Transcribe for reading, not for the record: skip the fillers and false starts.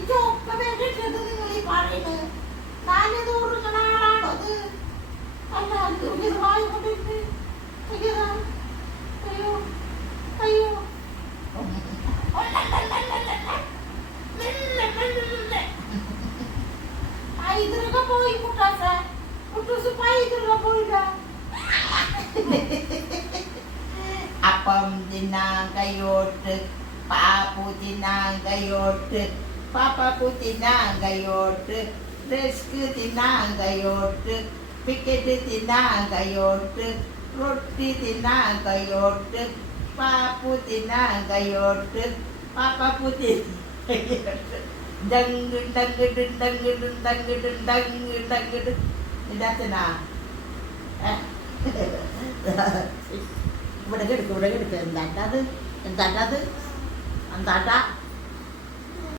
ഇതൊക്കെ വേണ്ടിട്ടത് നിങ്ങൾ ഈ പറയുന്നത്. നാലിത് കൊടുക്കുന്ന ആളാണോ അത്? അല്ല ഇത് വായിക്കൊണ്ടിരുന്ന് അയ്യോ അയ്യോ ഇതിലൊക്കെ പോയി കുട്ടൂസ് ഇതിലൊക്കെ പോയില്ല. അപ്പം തിന്നാൻ കൈയോട്ട്, പാപ്പു തിന്നാൻ കൈയോട്ട്, പാപ്പു തിന്നാൻ കൈയോട്ട്, റസ്ക് തിന്നാൻ കൈയോട്ട്, പിക്കറ്റ് തിന്നാൻ കൈയോട്ട്, റൊട്ടി തിന്നാൻ കൈയോട്ട്, പാപ്പു തിന്നാൻ കൈയോട്ട്, പാപ്പു തിന്നാൻ കൈയോട്ട്. ഡങ്ക് ഡങ്ക് ഡങ്ക് ഡങ്ക് ഡങ്ക് ഡങ്ക് ഇതാത്തനാ ഇവിടെ കിടക്കും എന്താട്ടത് എന്താട്ടത് എന്താട്ടാ